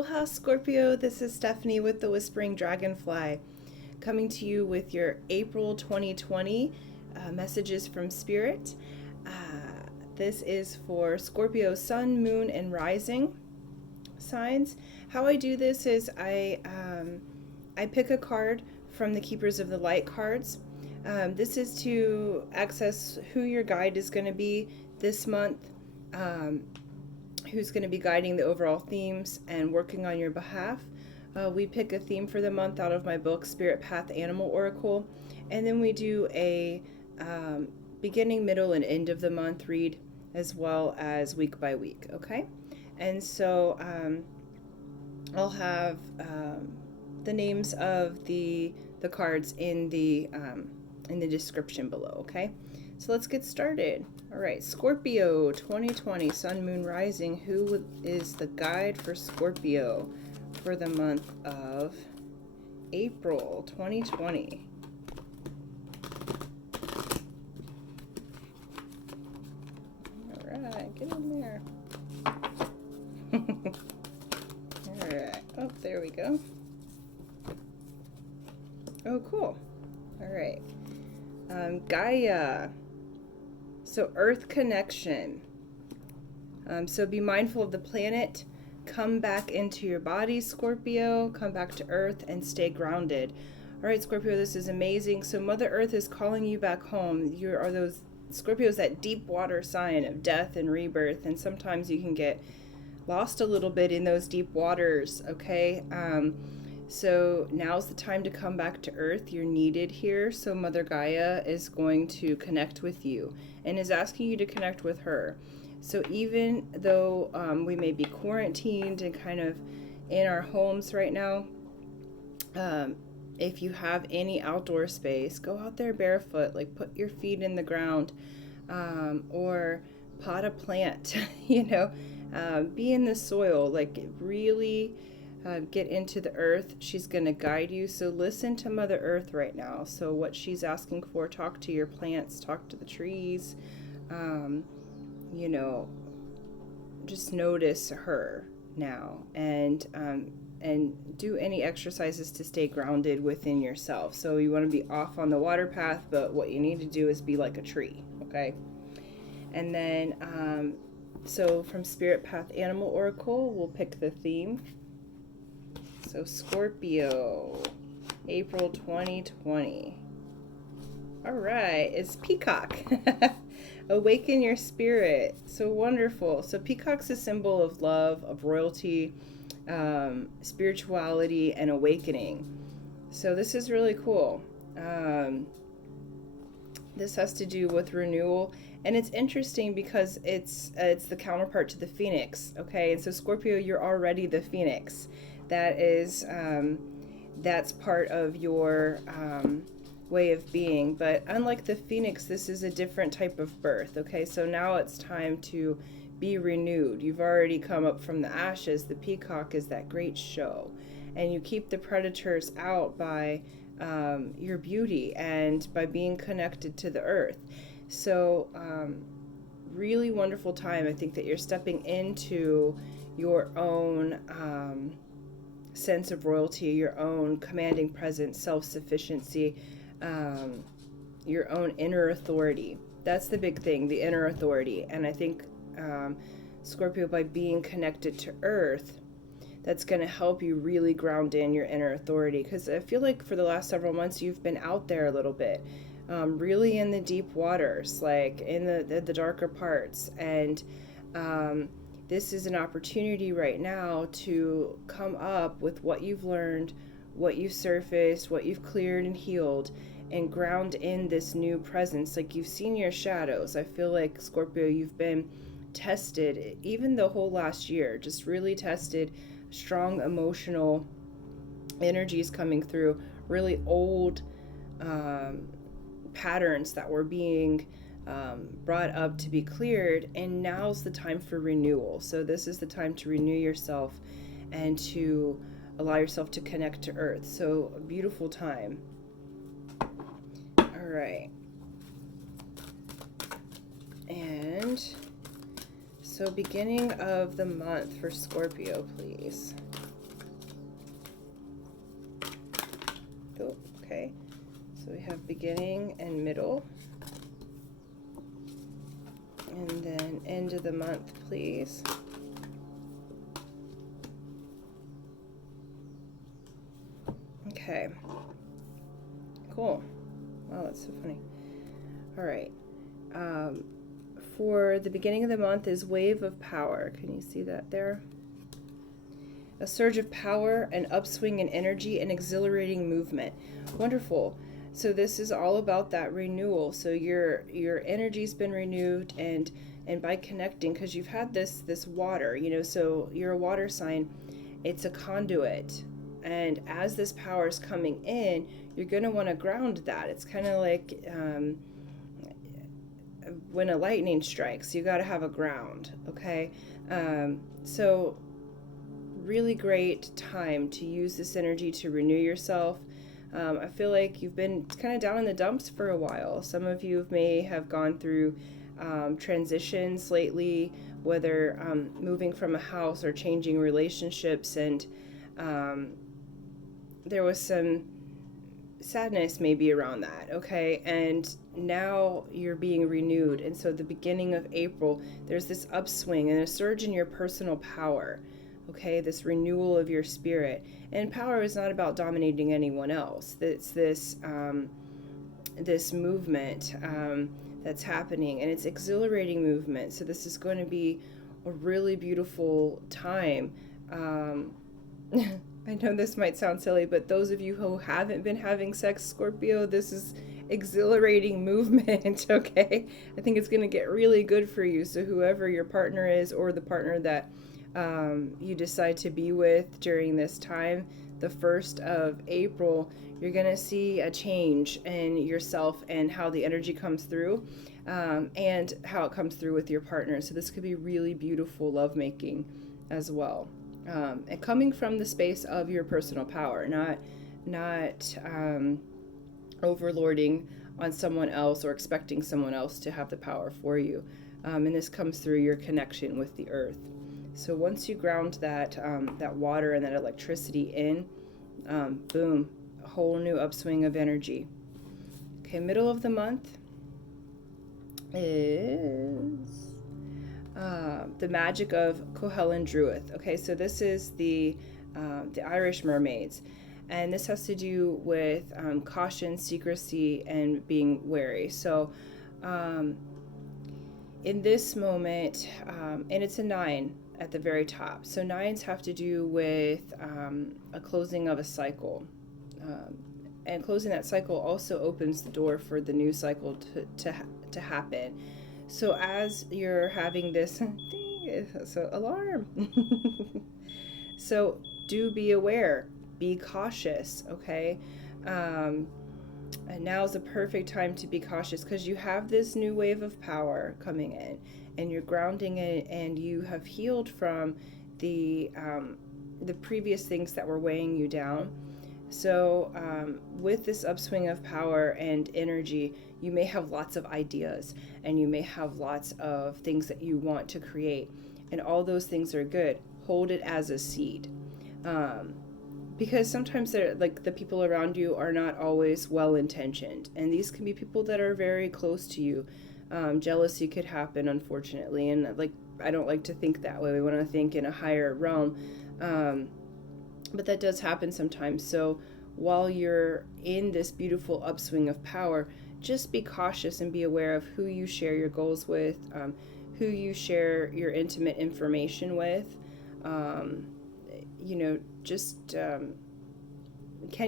Aloha Scorpio, this is Stephanie with the Whispering Dragonfly, coming to you with your April 2020 messages from Spirit. This is for Scorpio Sun, Moon, and Rising signs. How I do this is I pick a card from the Keepers of the Light cards. This is to access who your guide is going to be this month. Who's going to be guiding the overall themes and working on your behalf. We pick a theme for the month out of my book, Spirit Path Animal Oracle, and then we do a beginning, middle, and end of the month read, as well as week by week, okay? And so I'll have the names of the cards in the description below, okay? So let's get started. All right, Scorpio 2020, Sun, Moon, Rising. Who is the guide for Scorpio for the month of April 2020? All right, get in there. All right, oh, there we go. Oh, cool. All right, Gaia. So Earth connection. So be mindful of the planet. Come back into your body, Scorpio. Come back to Earth and stay grounded. All right, Scorpio, this is amazing. So Mother Earth is calling you back home. You are those Scorpios, that deep water sign of death and rebirth. And sometimes you can get lost a little bit in those deep waters, okay? So now's the time to come back to Earth. You're needed here. So Mother Gaia is going to connect with you and is asking you to connect with her. So even though we may be quarantined and kind of in our homes right now, if you have any outdoor space, go out there barefoot, like put your feet in the ground, or pot a plant, be in the soil, like really get into the earth. She's going to guide you. So listen to Mother Earth right now. So what she's asking for, talk to your plants, talk to the trees, just notice her now, and do any exercises to stay grounded within yourself. So you want to be off on the water path, but what you need to do is be like a tree, okay? And then, so from Spirit Path Animal Oracle, we'll pick the theme. So Scorpio, April 2020. All right, it's Peacock. Awaken your spirit. So wonderful. So Peacock's a symbol of love, of royalty, spirituality, and awakening. So this is really cool. This has to do with renewal. And it's interesting because it's the counterpart to the Phoenix, okay? And so Scorpio, you're already the Phoenix. That is, that's part of your way of being. But unlike the Phoenix, this is a different type of birth, okay? So now it's time to be renewed. You've already come up from the ashes. The Peacock is that great show. And you keep the predators out by your beauty and by being connected to the earth. So really wonderful time. I think that you're stepping into your own sense of royalty, your own commanding presence, self-sufficiency, your own inner authority. That's the big thing, the inner authority. And I think Scorpio, by being connected to Earth, that's going to help you really ground in your inner authority. Because I feel like for the last several months, you've been out there a little bit, really in the deep waters, like in the darker parts. And this is an opportunity right now to come up with what you've learned, what you've surfaced, what you've cleared and healed, and ground in this new presence. Like you've seen your shadows. I feel like, Scorpio, you've been tested, even the whole last year, just really tested. Strong emotional energies coming through, really old patterns that were being brought up to be cleared, and now's the time for renewal. So this is the time to renew yourself and to allow yourself to connect to Earth. So a beautiful time. All right. And so beginning of the month for Scorpio, please. Oh, okay. So we have beginning and middle. And then end of the month, please. Okay. Cool. Wow, that's so funny. All right. For the beginning of the month is wave of power. Can you see that there? A surge of power, an upswing in energy, and exhilarating movement. Wonderful. So this is all about that renewal. So your energy's been renewed, and by connecting, because you've had this water, so you're a water sign. It's a conduit. And as this power is coming in, you're going to want to ground that. It's kind of like when a lightning strikes, you got to have a ground, okay? So really great time to use this energy to renew yourself. I feel like you've been kind of down in the dumps for a while. Some of you may have gone through transitions lately, whether moving from a house or changing relationships, and there was some sadness maybe around that, okay? And now you're being renewed. And so at the beginning of April, there's this upswing and a surge in your personal power, okay? This renewal of your spirit. And power is not about dominating anyone else. It's this movement that's happening, and it's exhilarating movement. So this is going to be a really beautiful time. I know this might sound silly, but those of you who haven't been having sex, Scorpio, this is exhilarating movement, okay? I think it's going to get really good for you. So whoever your partner is, or the partner that you decide to be with during this time, the 1st of April, you're going to see a change in yourself and how the energy comes through, and how it comes through with your partner. So this could be really beautiful lovemaking as well. And coming from the space of your personal power, not overlording on someone else or expecting someone else to have the power for you. And this comes through your connection with the earth. So once you ground that water and that electricity in, boom, a whole new upswing of energy. Okay, middle of the month is the magic of Cohelen Druith. Okay, so this is the Irish Mermaids, and this has to do with caution, secrecy, and being wary. So in this moment, and it's a 9 at the very top. So 9s have to do with a closing of a cycle. And closing that cycle also opens the door for the new cycle to happen. So as you're having this, so alarm. So do be aware, be cautious, okay? And now's the perfect time to be cautious, because you have this new wave of power coming in, and you're grounding it, and you have healed from the previous things that were weighing you down. So with this upswing of power and energy, you may have lots of ideas, and you may have lots of things that you want to create, and all those things are good. Hold it as a seed, because sometimes they're like, the people around you are not always well-intentioned, and these can be people that are very close to you. Jealousy could happen, unfortunately, and I don't like to think that way. We want to think in a higher realm, but that does happen sometimes. So while you're in this beautiful upswing of power, just be cautious and be aware of who you share your goals with, who you share your intimate information with. Can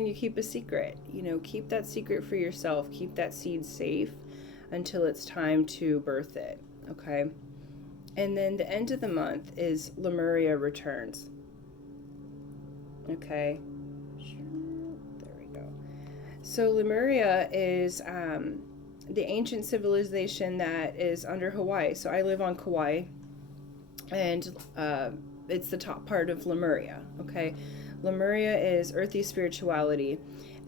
you keep a secret? Keep that secret for yourself. Keep that seed safe until it's time to birth it, okay? And then the end of the month is Lemuria returns. Okay. There we go. So Lemuria is the ancient civilization that is under Hawaii. So I live on Kauai, and it's the top part of Lemuria, okay? Lemuria is earthy spirituality,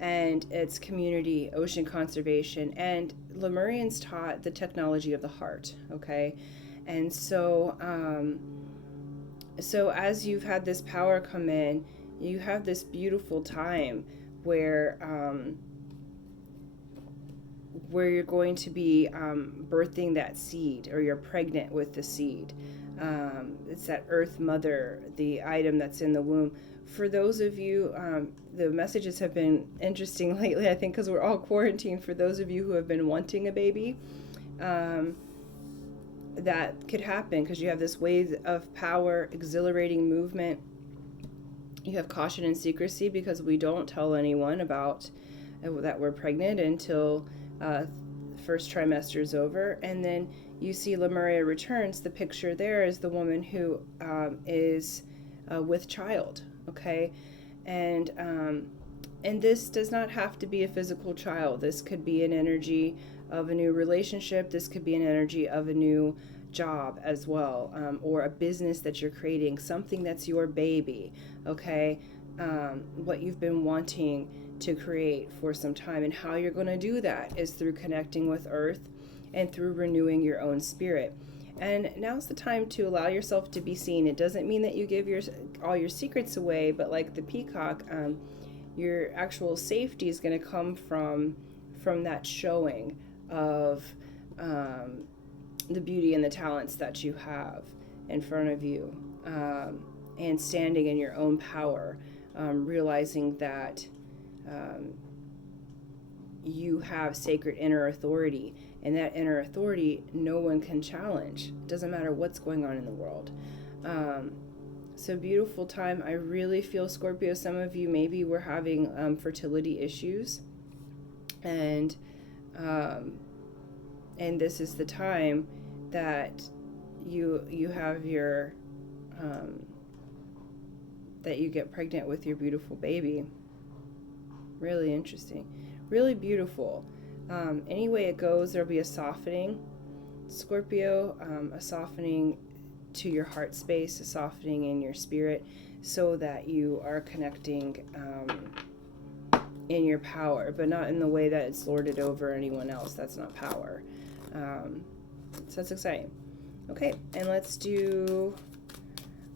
and it's community, ocean conservation, and Lemurians taught the technology of the heart, okay? And so, so as you've had this power come in, you have this beautiful time where you're going to be birthing that seed, or you're pregnant with the seed. It's that earth mother, the item that's in the womb. For those of you, the messages have been interesting lately, I think, because we're all quarantined. For those of you who have been wanting a baby, that could happen because you have this wave of power, exhilarating movement. You have caution and secrecy because we don't tell anyone about that we're pregnant until first trimester is over. And then you see Lemuria Returns. The picture there is the woman who is with child. Okay, and this does not have to be a physical child. This could be an energy of a new relationship. This could be an energy of a new job as well, or a business that you're creating, something that's your baby. Okay, what you've been wanting to create for some time, and how you're going to do that is through connecting with Earth and through renewing your own spirit. And now's the time to allow yourself to be seen. It doesn't mean that you give all your secrets away, but like the peacock, your actual safety is going to come from that showing of the beauty and the talents that you have in front of you, and standing in your own power, realizing that you have sacred inner authority, and that inner authority no one can challenge. It doesn't matter what's going on in the world. So beautiful time. I really feel, Scorpio, some of you maybe were having fertility issues, and this is the time that you have your that you get pregnant with your beautiful baby. Really interesting, really beautiful. Any way it goes, there'll be a softening, Scorpio, a softening to your heart space, a softening in your spirit, so that you are connecting in your power, but not in the way that it's lorded over anyone else. That's not power. So that's exciting. Okay, and let's do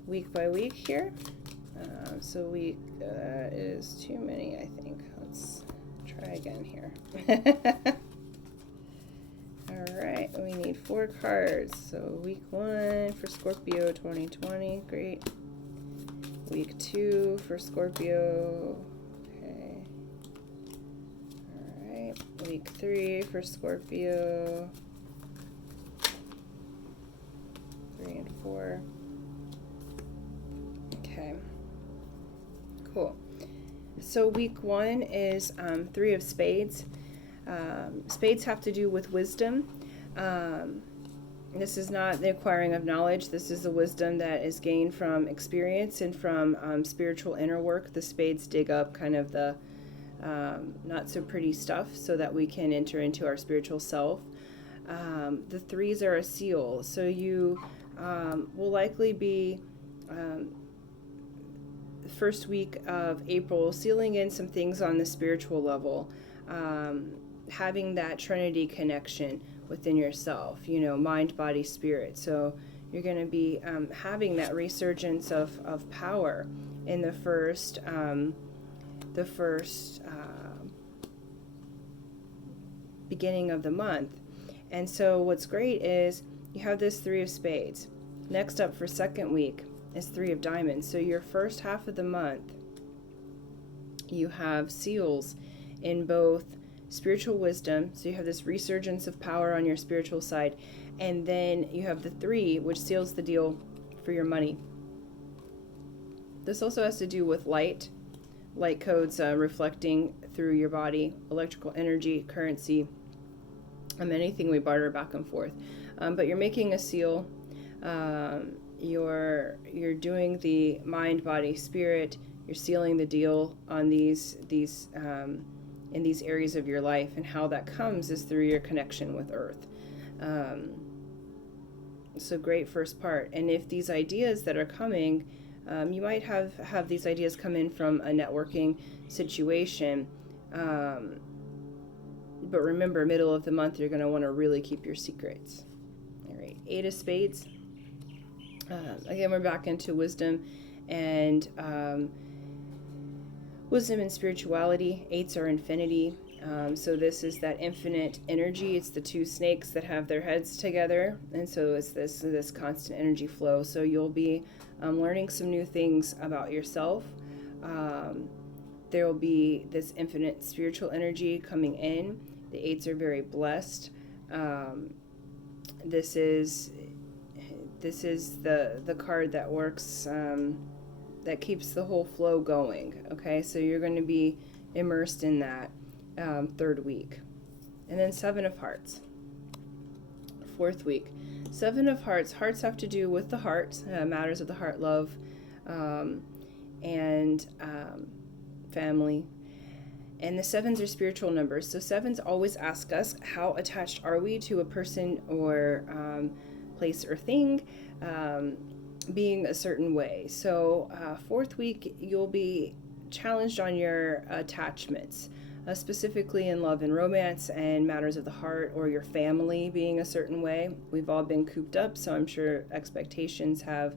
week by week here. So week is too many, I think. Let's try again here. All right, we need 4 cards. So week 1 for Scorpio 2020, great. Week 2 for Scorpio, okay. All right, week 3 for Scorpio, 3 and 4. Okay, cool. So week 1 is 3 of Spades. Spades have to do with wisdom. This is not the acquiring of knowledge. This is the wisdom that is gained from experience and from spiritual inner work. The spades dig up kind of the not so pretty stuff so that we can enter into our spiritual self. The 3s are a seal. So you will likely be the first week of April sealing in some things on the spiritual level, having that Trinity connection within yourself, mind, body, spirit. So you're going to be having that resurgence of power in the first beginning of the month. And so what's great is you have this 3 of Spades. Next up for second week is 3 of Diamonds. So your first half of the month, you have seals in both spiritual wisdom. So you have this resurgence of power on your spiritual side. And then you have the 3, which seals the deal for your money. This also has to do with light codes reflecting through your body, electrical energy, currency, anything we barter back and forth. But you're making a seal. You're doing the mind, body, spirit. You're sealing the deal on these in these areas of your life, and how that comes is through your connection with Earth. So great first part. And if these ideas that are coming, you might have these ideas come in from a networking situation. But remember, middle of the month, you're going to want to really keep your secrets. All right, 8 of Spades. Again, we're back into wisdom, and wisdom and spirituality. 8s are infinity. So this is that infinite energy. It's the two snakes that have their heads together, and so it's this constant energy flow. So you'll be learning some new things about yourself. There will be this infinite spiritual energy coming in. The 8s are very blessed. This is the card that works, that keeps the whole flow going. Okay, so you're going to be immersed in that 3rd week. And then 7 of Hearts, 4th week. 7 of Hearts. Hearts have to do with the heart, matters of the heart, love, and family. And the 7s are spiritual numbers. So 7s always ask us, how attached are we to a person or place or thing being a certain way. So 4th week, you'll be challenged on your attachments, specifically in love and romance and matters of the heart, or your family being a certain way. We've all been cooped up, so I'm sure expectations have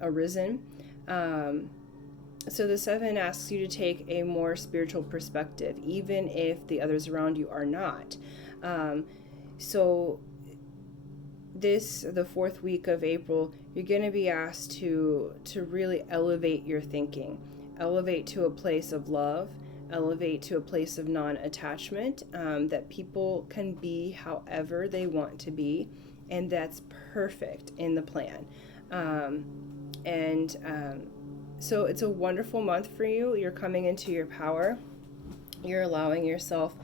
arisen. So the 7 asks you to take a more spiritual perspective, even if the others around you are not. So the 4th week of April, you're going to be asked to really elevate your thinking, elevate to a place of love, elevate to a place of non-attachment, that people can be however they want to be, and that's perfect in the plan. So it's a wonderful month for you. You're coming into your power. You're allowing yourself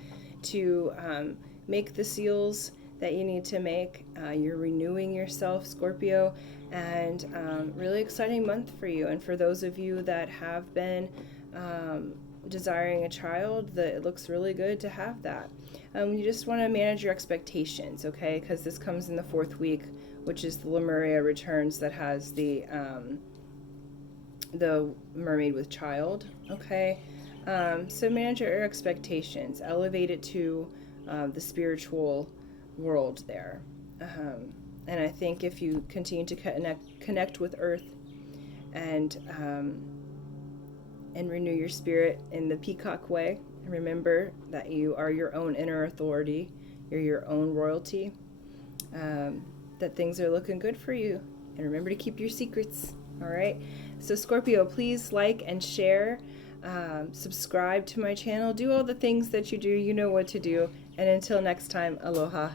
to make the seals that you need to make. You're renewing yourself, Scorpio, and really exciting month for you. And for those of you that have been desiring a child, it looks really good to have that. You just want to manage your expectations, okay? Because this comes in the 4th week, which is the Lemuria returns, that has the mermaid with child, okay? So manage your expectations, elevate it to the spiritual world there. And I think if you continue to connect with Earth and renew your spirit in the peacock way, remember that you are your own inner authority, you're your own royalty, that things are looking good for you. And remember to keep your secrets, all right? So Scorpio, please like and share, subscribe to my channel, do all the things that you do. You know what to do. And until next time, aloha.